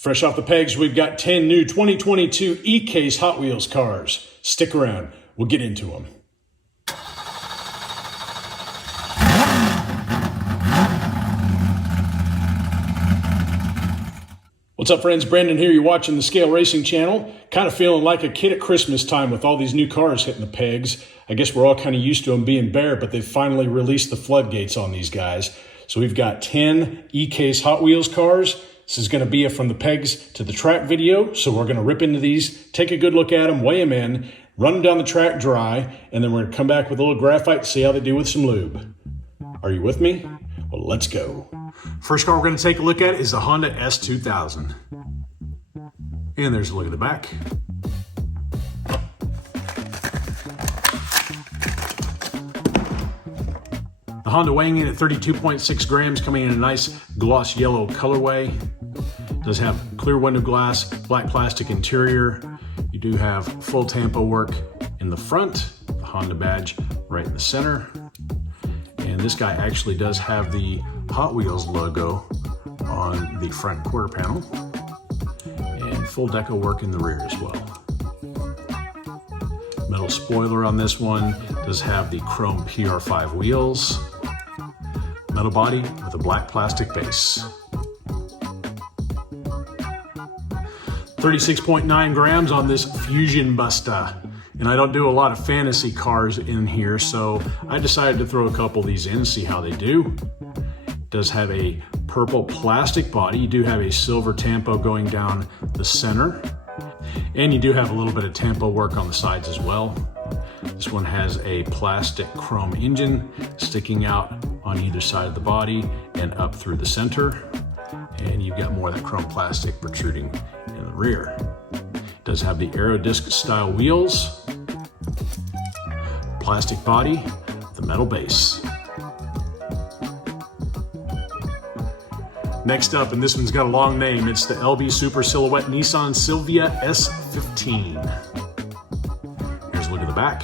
Fresh off the pegs, we've got 10 new 2022 E-Case Hot Wheels cars. Stick around, we'll get into them. What's up, friends? Brandon here. You're watching the Scale Racing channel. Kind of feeling like a kid at Christmas time with all these new cars hitting the pegs. I guess we're all kind of used to them being bare, but they've finally released the floodgates on these guys. So we've got 10 E-Case Hot Wheels cars. This is going to be a from the pegs to the track video. So we're going to rip into these, take a good look at them, weigh them in, run them down the track dry, and then we're going to come back with a little graphite, see how they do with some lube. Are you with me? Well, let's go. First car we're going to take a look at is the Honda S2000. And there's a look at the back. The Honda weighing in at 32.6 grams, coming in a nice gloss yellow colorway. Does have clear window glass, black plastic interior. You do have full tampo work in the front, the Honda badge right in the center. And this guy actually does have the Hot Wheels logo on the front quarter panel. And full deco work in the rear as well. Metal spoiler on this one does have the chrome PR5 wheels. Metal body with a black plastic base. 36.9 grams on this Fusion Busta. And I don't do a lot of fantasy cars in here, so I decided to throw a couple of these in and see how they do. It does have a purple plastic body. You do have a silver tampo going down the center. And you do have a little bit of tampo work on the sides as well. This one has a plastic chrome engine sticking out on either side of the body and up through the center. And you've got more of that chrome plastic protruding in the rear. It does have the Aero disc style wheels, plastic body, the metal base. Next up, and this one's got a long name, it's the LB Super Silhouette Nissan Silvia S15. Here's a look at the back.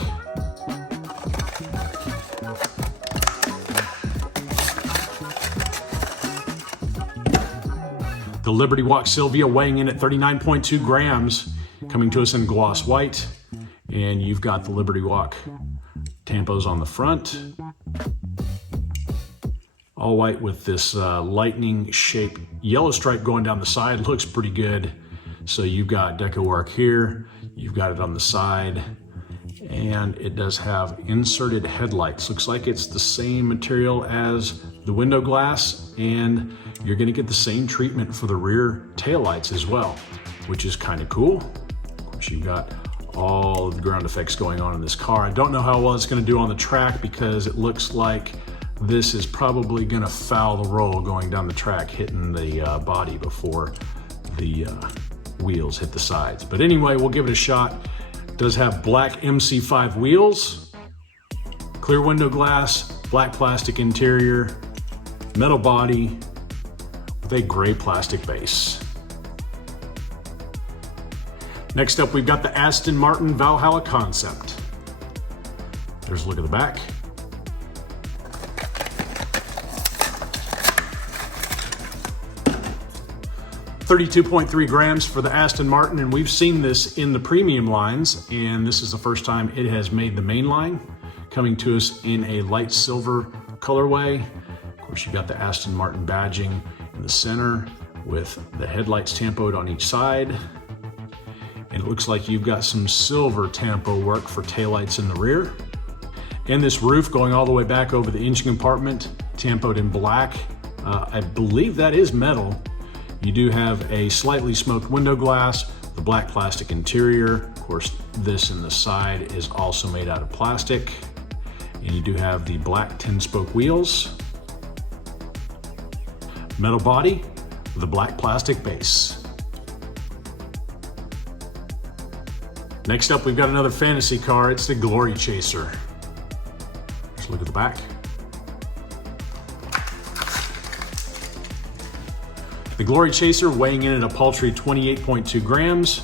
The Liberty Walk Silvia weighing in at 39.2 grams, coming to us in gloss white. And you've got the Liberty Walk tampos on the front. All white with this lightning shaped yellow stripe going down the side. Looks pretty good. So you've got deco work here. You've got it on the side. And it does have inserted headlights. Looks like it's the same material as the window glass, and you're gonna get the same treatment for the rear taillights as well, which is kind of cool. Of course, you've got all of the ground effects going on in this car. I don't know how well it's gonna do on the track because it looks like this is probably gonna foul the roll going down the track, hitting the body before the wheels hit the sides. But anyway, we'll give it a shot. It does have black MC5 wheels, clear window glass, black plastic interior, metal body with a gray plastic base. Next up, we've got the Aston Martin Valhalla concept. There's a look at the back. .3 grams for the Aston Martin, and we've seen this in the premium lines, and this is the first time it has made the main line, coming to us in a light silver colorway. Of course, you've got the Aston Martin badging in the center with the headlights tampoed on each side. And it looks like you've got some silver tampo work for taillights in the rear. And this roof going all the way back over the engine compartment, tampoed in black. I believe that is metal. You do have a slightly smoked window glass, the black plastic interior. Of course, this in the side is also made out of plastic. And you do have the black 10-spoke wheels, metal body with a black plastic base. Next up, we've got another fantasy car. It's the Glory Chaser. Let's look at the back. The Glory Chaser weighing in at a paltry 28.2 grams.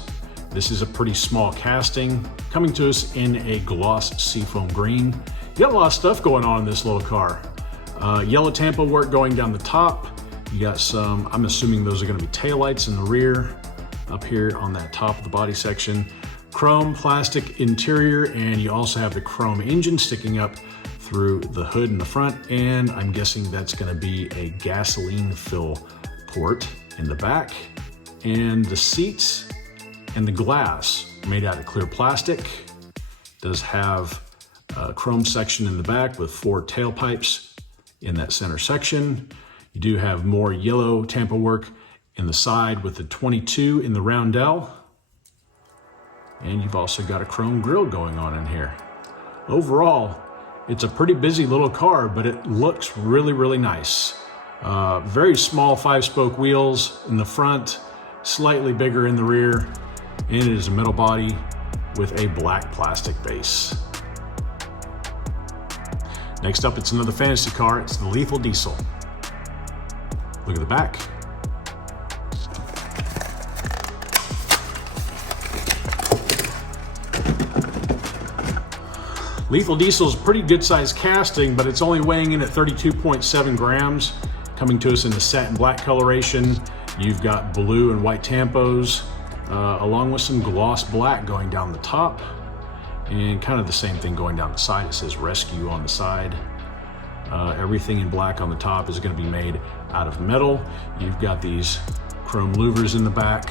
This is a pretty small casting, coming to us in a gloss seafoam green. You got a lot of stuff going on in this little car. Yellow tampo work going down the top. You got some, I'm assuming those are gonna be taillights in the rear, up here on that top of the body section. Chrome plastic interior, and you also have the chrome engine sticking up through the hood in the front, and I'm guessing that's gonna be a gasoline fill port in the back. And the seats and the glass made out of clear plastic. Does have a chrome section in the back with 4 tailpipes in that center section. You do have more yellow tampo work in the side with the 22 in the roundel. And you've also got a chrome grille going on in here. Overall, it's a pretty busy little car, but it looks really, really nice. Very small 5-spoke wheels in the front, slightly bigger in the rear, and it is a metal body with a black plastic base. Next up, it's another fantasy car. It's the Lethal Diesel. Look at the back. Lethal Diesel is a pretty good sized casting, but it's only weighing in at 32.7 grams, coming to us in the satin black coloration. You've got blue and white tampos, along with some gloss black going down the top, and kind of the same thing going down the side. It says Rescue on the side. Everything in black on the top is going to be made out of metal. You've got these chrome louvers in the back,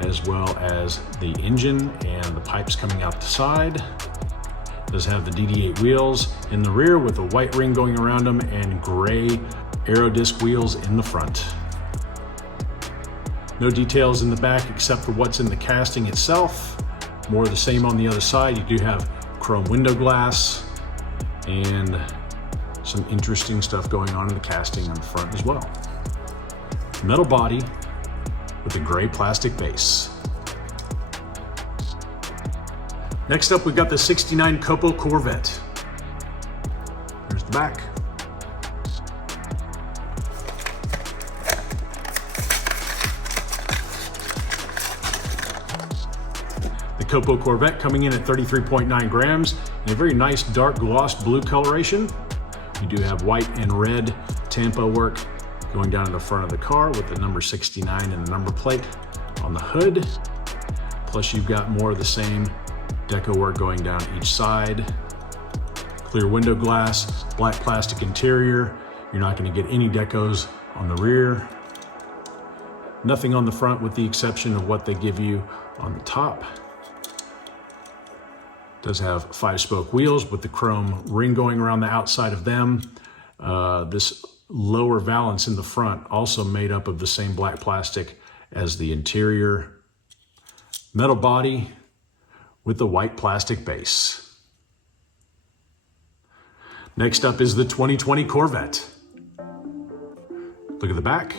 as well as the engine and the pipes coming out the side. Does have the DD8 wheels in the rear with a white ring going around them and gray aero disc wheels in the front. No details in the back except for what's in the casting itself. More of the same on the other side. You do have chrome window glass and some interesting stuff going on in the casting on the front as well. Metal body with a gray plastic base. Next up, we've got the 69 Copo Corvette. There's the back. The Copo Corvette coming in at 33.9 grams in a very nice dark gloss blue coloration. You do have white and red tampo work going down in the front of the car with the number 69 and the number plate on the hood. Plus you've got more of the same deco work going down each side. Clear window glass, black plastic interior. You're not going to get any decos on the rear. Nothing on the front with the exception of what they give you on the top. Does have 5-spoke wheels with the chrome ring going around the outside of them. This lower valance in the front also made up of the same black plastic as the interior. Metal body with the white plastic base. Next up is the 2020 Corvette. Look at the back.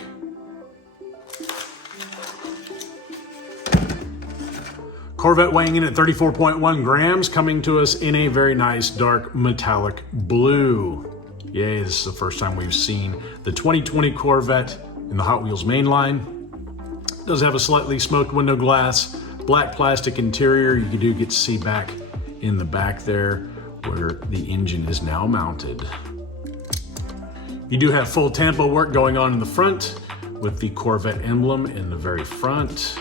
Corvette weighing in at 34.1 grams, coming to us in a very nice dark metallic blue. Yay, this is the first time we've seen the 2020 Corvette in the Hot Wheels main line. Does have a slightly smoked window glass, black plastic interior. You do get to see back in the back there where the engine is now mounted. You do have full tampo work going on in the front with the Corvette emblem in the very front.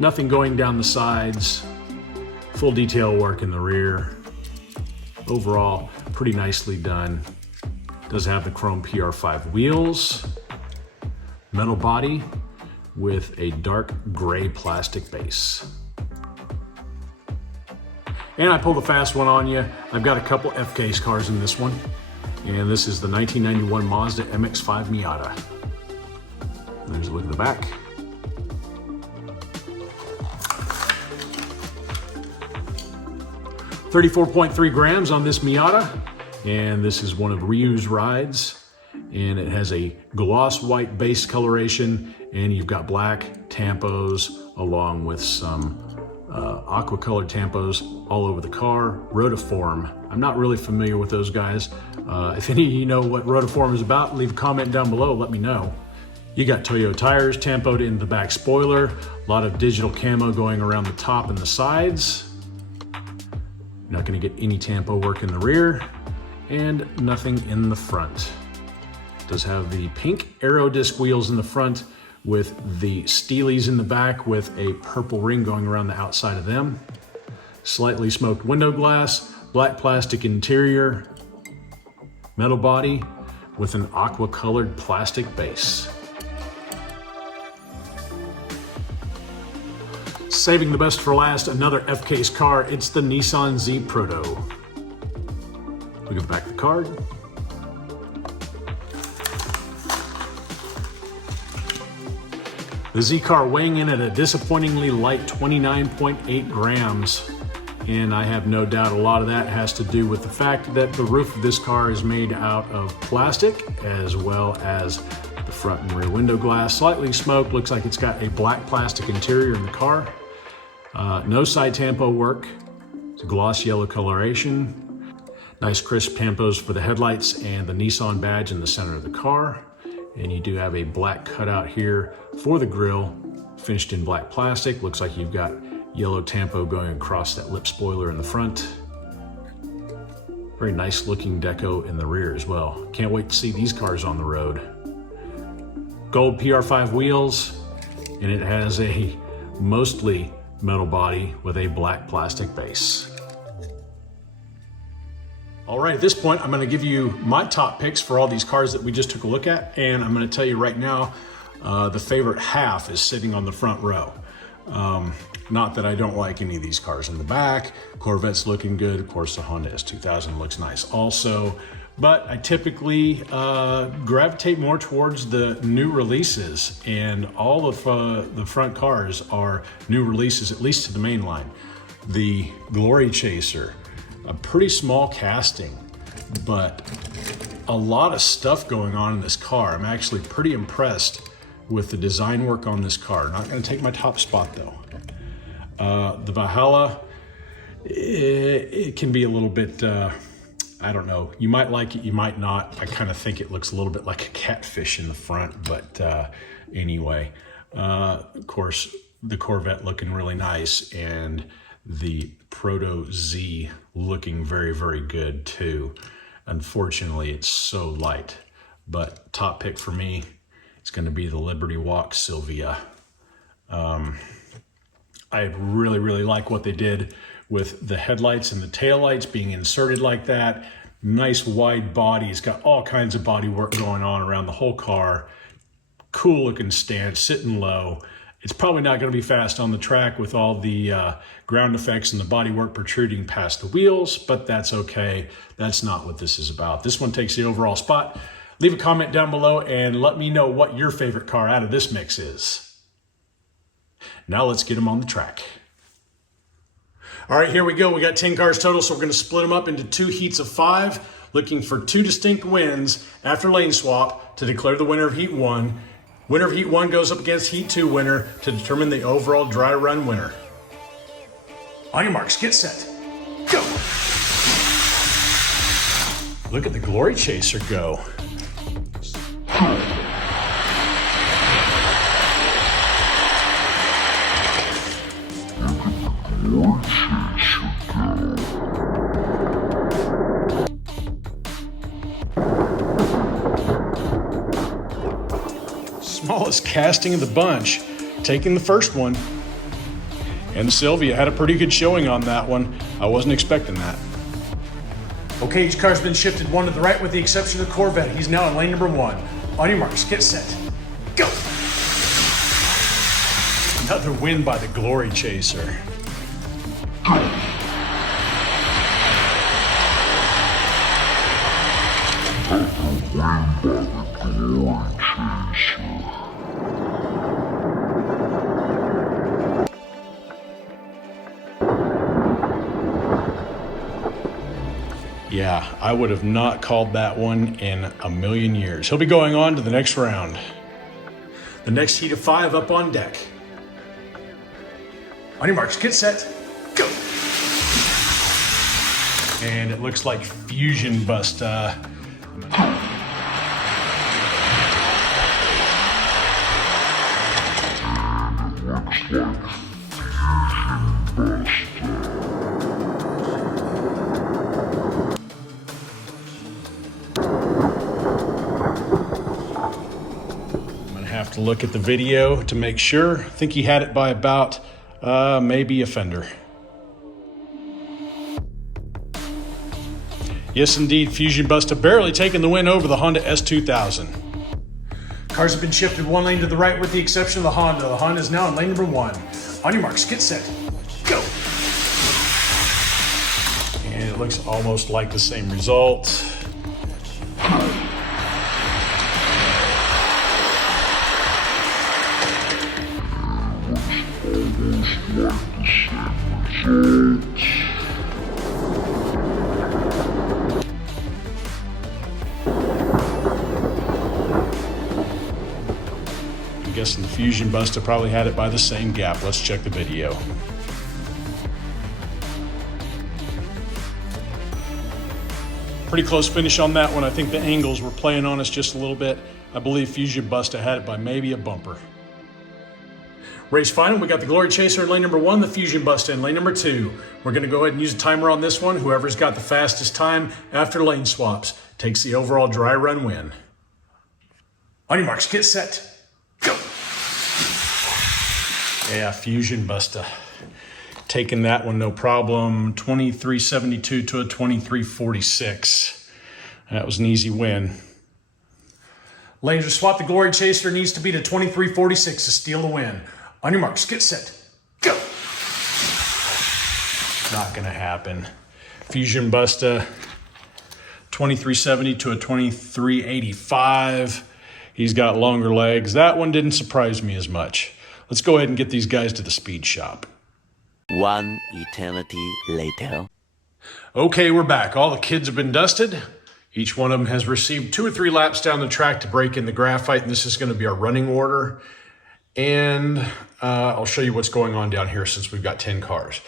Nothing going down the sides. Full detail work in the rear. Overall, pretty nicely done. Does have the chrome PR5 wheels. Metal body with a dark gray plastic base. And I pulled a fast one on you. I've got a couple F-Case cars in this one. And this is the 1991 Mazda MX-5 Miata. There's a look at the back. $34.3 grams on this Miata. And this is one of Ryu's rides. And it has a gloss white base coloration, and you've got black tampos along with some aqua colored tampos all over the car. Rotiform, I'm not really familiar with those guys. If any of you know what Rotiform is about, leave a comment down below, let me know. You got Toyo tires tampoed in the back spoiler, a lot of digital camo going around the top and the sides. You're not gonna get any tampo work in the rear, and nothing in the front. It does have the pink aero disc wheels in the front with the Steelies in the back with a purple ring going around the outside of them. Slightly smoked window glass, black plastic interior, metal body with an aqua colored plastic base. Saving the best for last, another F-Case car. It's the Nissan Z Proto. We give back the card. The Z car weighing in at a disappointingly light 29.8 grams. And I have no doubt a lot of that has to do with the fact that the roof of this car is made out of plastic, as well as the front and rear window glass. Slightly smoked, looks like it's got a black plastic interior in the car. No side tampo work. It's a gloss yellow coloration. Nice crisp tampos for the headlights and the Nissan badge in the center of the car. And you do have a black cutout here for the grille, finished in black plastic. Looks like you've got yellow tampo going across that lip spoiler in the front. Very nice looking deco in the rear as well. Can't wait to see these cars on the road. Gold PR5 wheels, and it has a mostly metal body with a black plastic base. All right, at this point, I'm gonna give you my top picks for all these cars that we just took a look at, and I'm gonna tell you right now, the favorite half is sitting on the front row. Not that I don't like any of these cars in the back. Corvette's looking good. Of course, the Honda S2000 looks nice also. But I typically gravitate more towards the new releases, and all of the front cars are new releases, at least to the main line. The Glory Chaser, a pretty small casting, but a lot of stuff going on in this car. I'm actually pretty impressed with the design work on this car. Not gonna take my top spot though. The Valhalla, it can be a little bit, I don't know, you might like it, you might not. I kind of think it looks a little bit like a catfish in the front, but anyway. Of course, the Corvette looking really nice, and the Proto Z looking very, very good too. Unfortunately, it's so light, but top pick for me, it's gonna be the Liberty Walk Silvia. I really, really like what they did with the headlights and the taillights being inserted like that. Nice wide body. It's got all kinds of body work going on around the whole car. Cool looking stance, sitting low. It's probably not going to be fast on the track with all the ground effects and the body work protruding past the wheels, but that's okay. That's not what this is about. This one takes the overall spot. Leave a comment down below and let me know what your favorite car out of this mix is. Now let's get them on the track. All right, here we go. We got 10 cars total, so we're going to split them up into 2 heats of 5, looking for 2 distinct wins after lane swap to declare the winner of Heat 1. Winner of Heat 1 goes up against Heat 2 winner to determine the overall dry run winner. On your marks, get set, go! Look at the Glory Chaser go. Smallest casting of the bunch, taking the first one. And Silvia had a pretty good showing on that one. I wasn't expecting that. Okay, each car's been shifted one to the right with the exception of the Corvette. He's now in lane number 1. On your marks, get set, go! Another win by the Glory Chaser. Yeah, I would have not called that one in a million years. He'll be going on to the next round. The next heat of 5 up on deck. On your marks, get set, go! And it looks like Fusion Busta. have to look at the video to make sure. I think he had it by about maybe a fender. Yes, indeed, Fusion Busta barely taking the win over the Honda S2000. Cars have been shifted one lane to the right with the exception of the Honda. The Honda is now in lane number 1. On your marks, get set, go. And it looks almost like the same result. I'm guessing the Fusion Busta probably had it by the same gap. Let's check the video. Pretty close finish on that one. I think the angles were playing on us just a little bit. I believe Fusion Busta had it by maybe a bumper. Race final, we got the Glory Chaser in lane number 1, the Fusion Busta in lane number 2. We're gonna go ahead and use a timer on this one. Whoever's got the fastest time after lane swaps takes the overall dry run win. On your marks, get set, go. Yeah, Fusion Busta taking that one no problem. 2372 to a 2346. That was an easy win. Lanes are swapped. The Glory Chaser needs to beat a 2346 to steal the win. On your marks, get set, go. Not gonna happen. Fusion Busta, 2370 to a 2385. He's got longer legs. That one didn't surprise me as much. Let's go ahead and get these guys to the speed shop. One eternity later. Okay, we're back. All the kids have been dusted. Each one of them has received 2 or 3 laps down the track to break in the graphite, and this is gonna be our running order. And I'll show you what's going on down here since we've got 10 cars.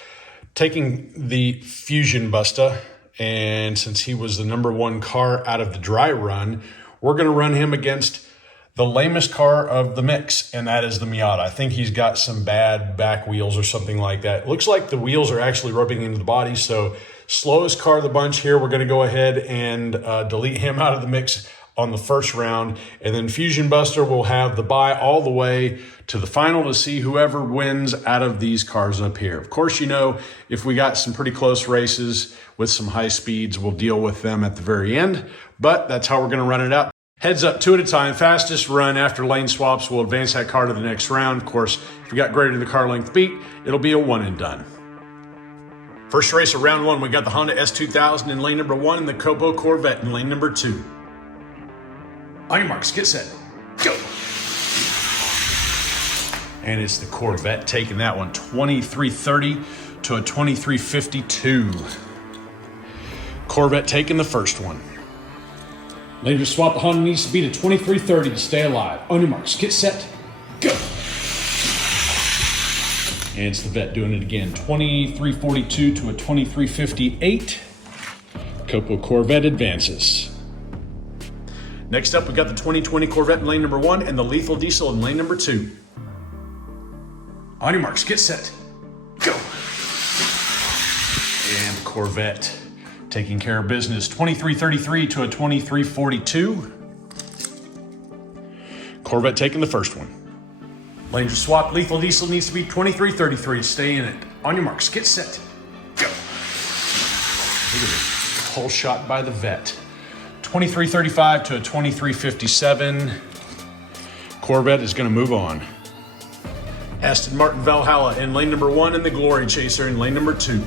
Taking the Fusion Busta, and since he was the number 1 car out of the dry run, we're gonna run him against the lamest car of the mix, and that is the Miata. I think he's got some bad back wheels or something like that. Looks like the wheels are actually rubbing into the body, so slowest car of the bunch here, we're gonna go ahead and delete him out of the mix on the first round, and then Fusion Busta will have the bye all the way to the final to see whoever wins out of these cars up here. Of course, you know, if we got some pretty close races with some high speeds, we'll deal with them at the very end, but that's how we're gonna run it out. Heads up, 2 at a time. Fastest run after lane swaps will advance that car to the next round. Of course, if we got greater than the car length beat, it'll be a 1 and done. First race of round 1, we got the Honda S2000 in lane number 1 and the Copo Corvette in lane number 2. On your marks, get set, go. And it's the Corvette taking that one, 2330 to a 2352. Corvette taking the first one. Later swap, the Honda needs to beat a 2330 to stay alive. On your marks, get set, go. And it's the Vet doing it again, 2342 to a 2358. Copo Corvette advances. Next up, we got the 2020 Corvette in lane number 1 and the Lethal Diesel in lane number 2. On your marks, get set, go. And Corvette taking care of business, 2333 to a 2342. Corvette taking the first one. Lanes are swapped. Lethal Diesel needs to be 2333 to stay in it. On your marks, get set, go. Look at this whole shot by the Vet. 2335 to a 2357. Corvette is going to move on. Aston Martin Valhalla in lane number 1 and the Glory Chaser in lane number 2.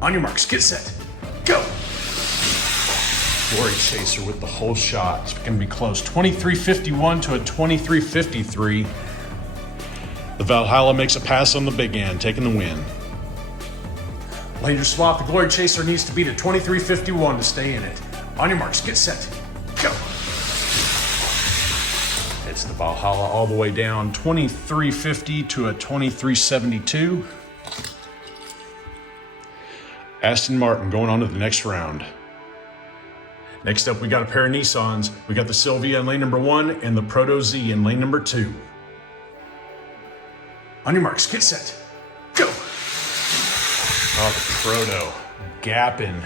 On your marks, get set, go. Glory Chaser with the whole shot. It's going to be close. 2351 to a 2353. The Valhalla makes a pass on the big end, taking the win. Later swap, the Glory Chaser needs to beat a 2351 to stay in it. On your marks, get set, go. It's the Valhalla all the way down, 2350 to a 2372. Aston Martin going on to the next round. Next up, we got a pair of Nissans. We got the Silvia in lane number 1 and the Proto Z in lane number 2. On your marks, get set, go. Oh, the Proto gapping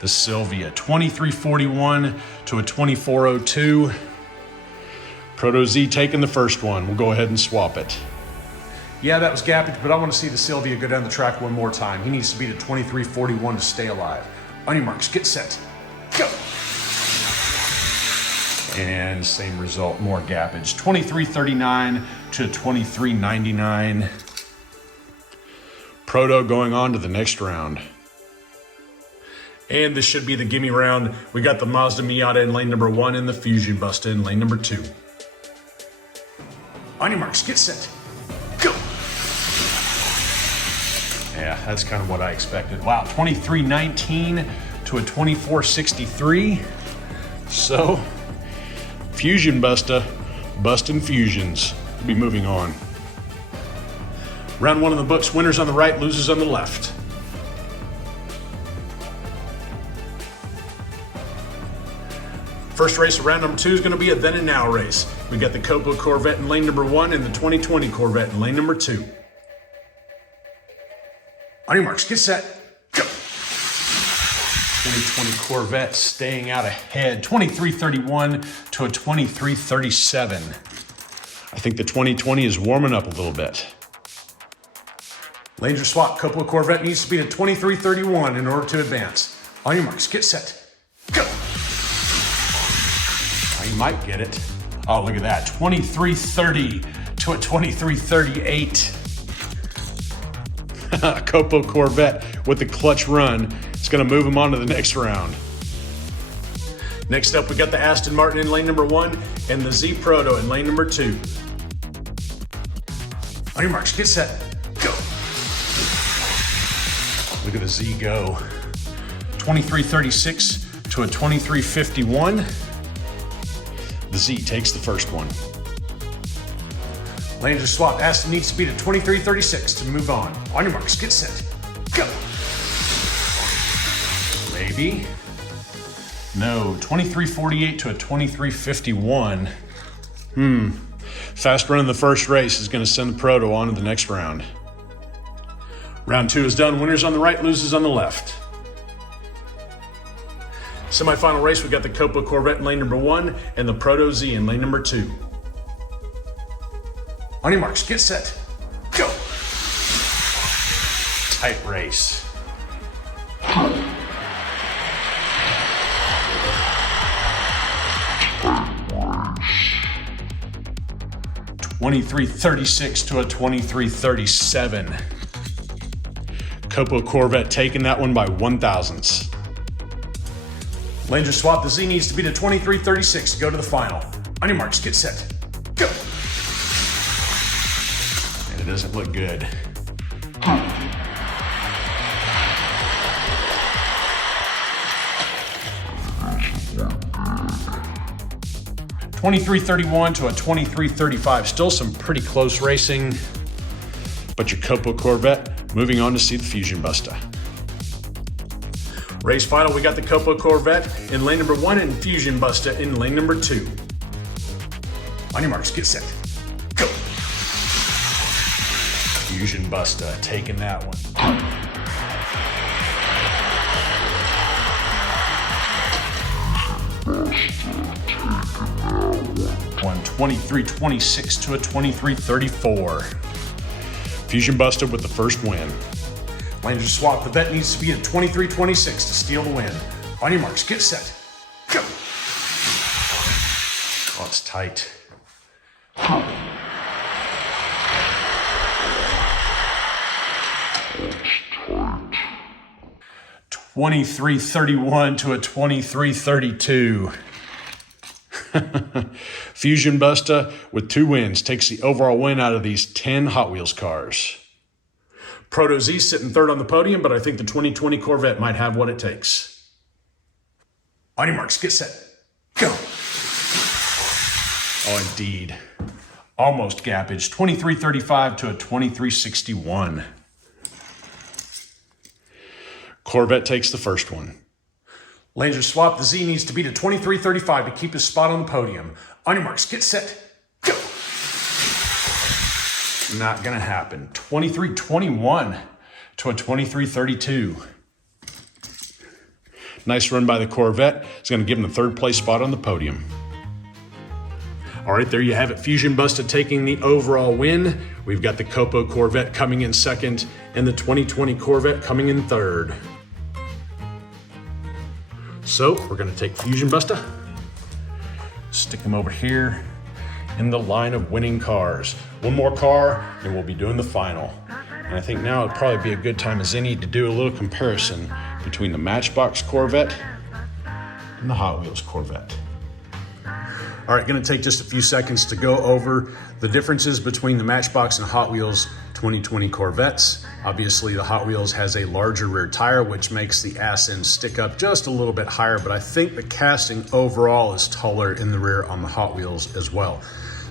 the Silvia, 2341 to a 2402. Proto Z taking the first one. We'll go ahead and swap it. Yeah, that was gappage, but I want to see the Silvia go down the track one more time. He needs to beat a 23:41 to stay alive. On your marks, get set, go. And same result, more gappage. 23:39 to 23:99. Proto going on to the next round. And this should be the gimme round. We got the Mazda Miata in lane number 1 and the Fusion Busta in lane number 2. On your marks, get set, go. Yeah, that's kind of what I expected. Wow, 23:19 to a 24:63. So, Fusion Busta, busting fusions. We'll be moving on. Round 1 of the books, winners on the right, losers on the left. First race of round number 2 is going to be a then and now race. We got the Copo Corvette in lane number 1 and the 2020 Corvette in lane number 2. On your marks, get set, go. 2020 Corvette staying out ahead, 23:31 to a 23:37. I think the 2020 is warming up a little bit. Lanes are swapped. Copo Corvette needs to beat a 23:31 in order to advance. On your marks, get set, go. You might get it. Oh, look at that. 23:30 to a 23:38. Copo Corvette with the clutch run. It's going to move him on to the next round. Next up, we got the Aston Martin in lane number 1 and the Z Proto in lane number 2. On your marks, get set, go. Look at the Z go. 23:36 to a 23:51. The Z takes the first one. Lanes are swapped. Aston needs to beat a 23:36 to move on. On your marks, get set, go. Maybe. No, 23:48 to a 23:51. Fast run in the first race is going to send the Proto on to the next round. Round 2 is done. Winners on the right, losers on the left. Semi-final race, we got the Copo Corvette in lane number 1 and the Proto Z in lane number 2. On your marks, get set, go. Tight race. (23:36 to a 23:37). Copo Corvette taking that one by 1/1000ths. Lanes are swapped. The Z needs to beat a 23:36 to go to the final. On your marks, get set, go. And it doesn't look good. 23:31 to a 23:35. Still some pretty close racing, but your Copo Corvette moving on to see the Fusion Busta. Race final, we got the Copo Corvette in lane number 1 and Fusion Busta in lane number 2. On your marks, get set, go. Fusion Busta taking that one. 23:26 to a 23:34. Fusion Busta with the first win. Lanes are swapped. The vet needs to be at 23:26 to steal the win. On your marks, get set, go. Oh, it's tight. 23:31 to a 23:32. Fusion Busta with 2 wins takes the overall win out of these 10 Hot Wheels cars. Proto Z sitting 3rd on the podium, but I think the 2020 Corvette might have what it takes. On your marks, get set, go. Oh, indeed. Almost gappage. 23:35 to a 23:61. Corvette takes the first one. Lanes are swapped. The Z needs to beat a 23:35 to keep his spot on the podium. On your marks, get set, go. Not gonna happen. 23:21 to a 23:32. Nice run by the Corvette. It's gonna give him the 3rd place spot on the podium. All right, there you have it. Fusion Busta taking the overall win. We've got the Copo Corvette coming in second and the 2020 Corvette coming in third. So we're gonna take Fusion Busta, stick them over here in the line of winning cars. One more car and we'll be doing the final. And I think now would probably be a good time as any to do a little comparison between the Matchbox Corvette and the Hot Wheels Corvette. All right, gonna take just a few seconds to go over the differences between the Matchbox and Hot Wheels 2020 Corvettes. Obviously, the Hot Wheels has a larger rear tire, which makes the ass end stick up just a little bit higher, but I think the casting overall is taller in the rear on the Hot Wheels as well.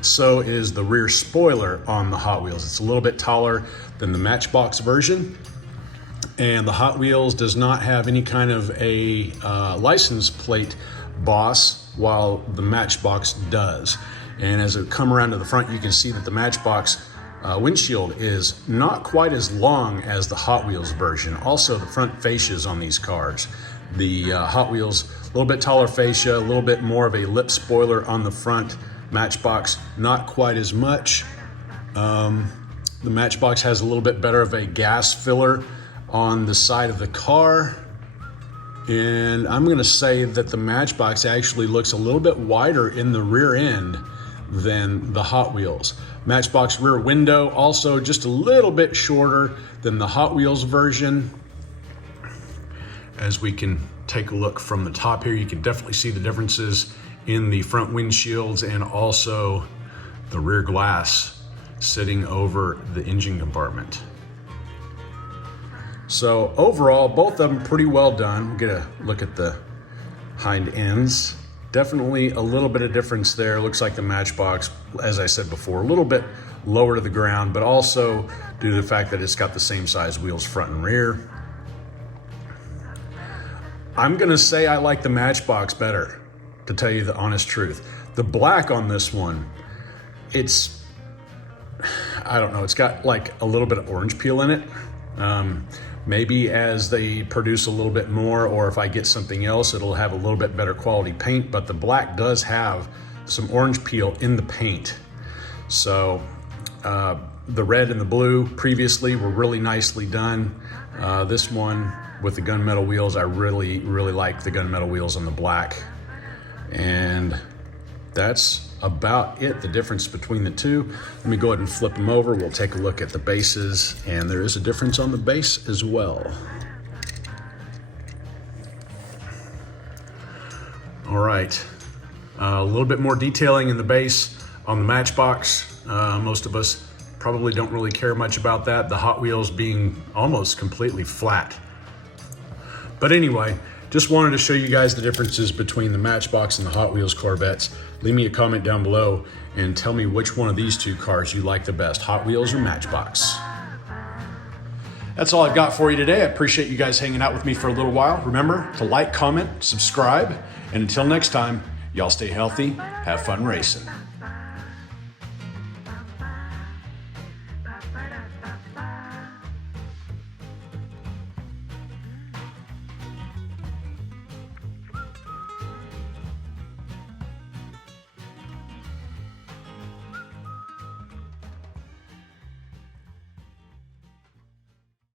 So is the rear spoiler on the Hot Wheels. It's a little bit taller than the Matchbox version. And the Hot Wheels does not have any kind of a license plate boss, while the Matchbox does. And as it come around to the front, you can see that the Matchbox windshield is not quite as long as the Hot Wheels version. Also, the front fascias on these cars. The Hot Wheels, a little bit taller fascia, a little bit more of a lip spoiler on the front. Matchbox, not quite as much. The Matchbox has a little bit better of a gas filler on the side of the car. And I'm gonna say that the Matchbox actually looks a little bit wider in the rear end than the Hot Wheels. Matchbox rear window also just a little bit shorter than the Hot Wheels version. As we can take a look from the top here, you can definitely see the differences in the front windshields and also the rear glass sitting over the engine compartment. So overall, both of them pretty well done. We'll get a look at the hind ends. Definitely a little bit of difference there. Looks like the Matchbox, as I said before, a little bit lower to the ground, but also due to the fact that it's got the same size wheels front and rear. I'm gonna say I like the Matchbox better, to tell you the honest truth. The black on this one, I don't know, it's got like a little bit of orange peel in it. Maybe as they produce a little bit more, or if I get something else, it'll have a little bit better quality paint, but the black does have some orange peel in the paint. So the red and the blue previously were really nicely done. This one with the gunmetal wheels, I really like the gunmetal wheels on the black. And that's about it, the difference between the two. Let me go ahead and flip them over. We'll take a look at the bases, and there is a difference on the base as well. All right, a little bit more detailing in the base on the Matchbox. Most of us probably don't really care much about that, the Hot Wheels being almost completely flat. But anyway, just wanted to show you guys the differences between the Matchbox and the Hot Wheels Corvettes. Leave me a comment down below and tell me which one of these two cars you like the best, Hot Wheels or Matchbox. That's all I've got for you today. I appreciate you guys hanging out with me for a little while. Remember to like, comment, subscribe, and until next time, y'all stay healthy, have fun racing.